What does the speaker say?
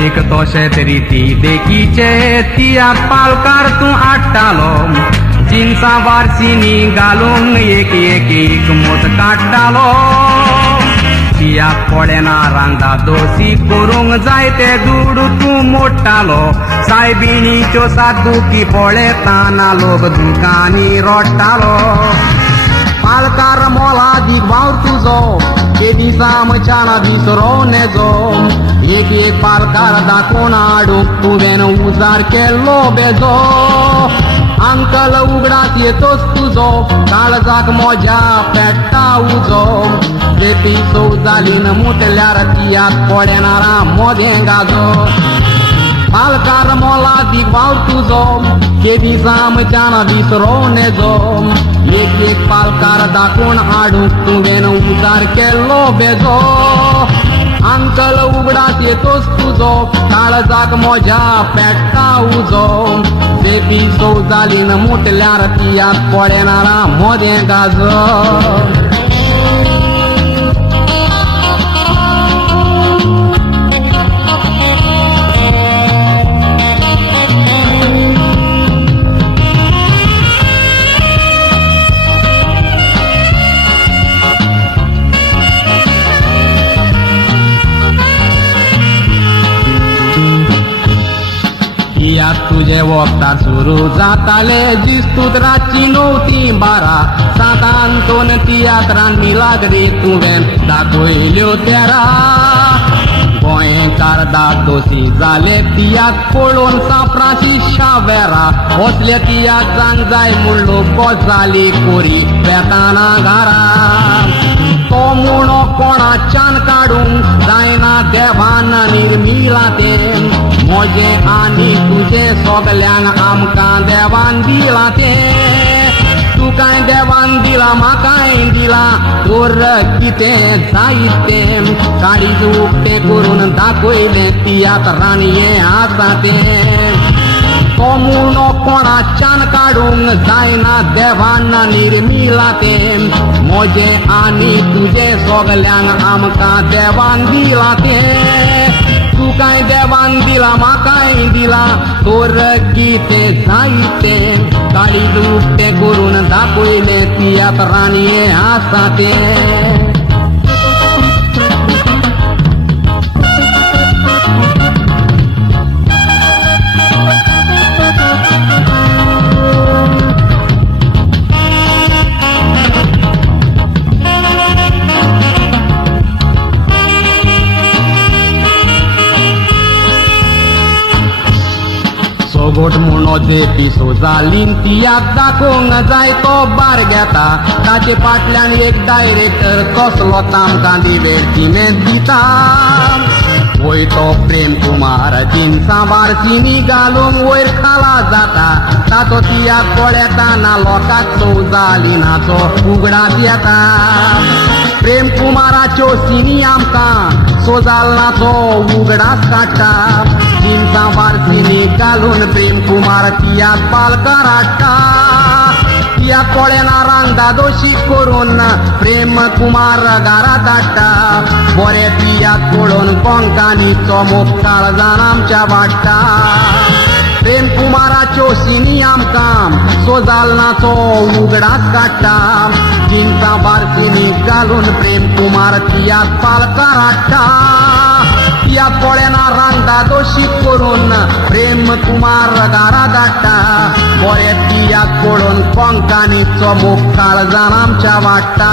प्रेमिक तशेंच रिती देखीचे तियाक पालकार तूं आडटालो जिन्सा बारसीनी घालून एक मोत काडटालो तियाक पडेना रांदा दोशी करूंक जाय ते दूड तूं मोडटालो सायबिणीच्यो सादुकी पळेताना लोक दुकानी रडटालो पालकार मोलादीक वावर तुजो के दिसा मचाना विसरोन येजो एक पालकार दाखोवन हाडूंक तुवें उजार केल्लो बेजो अंकल उगडात येतोच तुजो काळजाक मोज्या पेट्टा उजो रेती चौजालीन मुतल्यार तियाक पडेनारा मोदें गाजो पालकार मोलादीक वावर तुजो के दिसा मचाना विसरोन येजो एक पालकार दाखोवन हाडूंक तुवें उजार केल्लो बेजो अंकल उगडात येतोच तुजो काळजाक मोज्या पेट्टा उजो बेबी चौजालीन मुटल्यार तियाक पडेनारा मोदें गाजो यात तुझे वखदार सुरू जाताले जिस्तूत रातची 9:12 सातांतोन तियाक रांदनी लागरी तुवें दाखयल्यो तेरा गोंयकार दादोशी जाले तियाक पळोवन साफ्राची शावेरा असले तियाक जांग जाय म्हणलो गजाली कोरी बेताना घारा तो मुणो कोणाच्यान काडूंक जायना देवान निर्मिला तें मोजे आनी तुझे सोगल्यांक आमकां देवान दिला तें तू काय देवान दिला म्हाकाय दिला तोर कितें जायत तें काळीज उक्तें करून दाखयलें तियात राणये आसा तें तो मुणो कोणाच्यान काडूंक जायना देवान निर्मिला तें मोजे आनी तुझे सोगल्यांक आमकां देवान दिला तें तू काय देवान दिला म्हाकाय दिला तोर कितें जायतें काळीज उक्तें करून दाखयलें तियात राणये आसा तें सोगोट म्हणो जे पिसो जालीन तियाक दाखोवंक जाय तो बार घेता ताचे फाटल्यान एक डायरेक्टर कसलो तामकां दिवेर तिणें दिता वय तो प्रेम कुमार जिन्सा बारसीनी घालूंक वयर खाला जाता ताचो तियाक पळेताना लोकांक चौजालिनाचो उगडात येता प्रेम कुमाराच्यो सिनी आमकां सोजालनाचो उगडास काडटा जिन्सा बारसीनी घालून प्रेम कुमार तियाक पालकार हाडटा तियाक पळेना रांदा दोशी करून प्रेम कुमार घरांत हाडटा बरे तियाक पळोवन कोंकानी चोमोक काळजान आमच्या वाडटा प्रेम कुमाराच्यो सिनी आमकां सोजालनाचो उगडास काडटा जिन्सा बारसीनी घालून प्रेम कुमार तियाक पालकार हाडटा तियाक पळेना रांदा दोशी करून प्रेम कुमार घरांत हाडटा बरे तियाक पळोवन कोंकानी चोमोक काळजान आमच्या वाडटा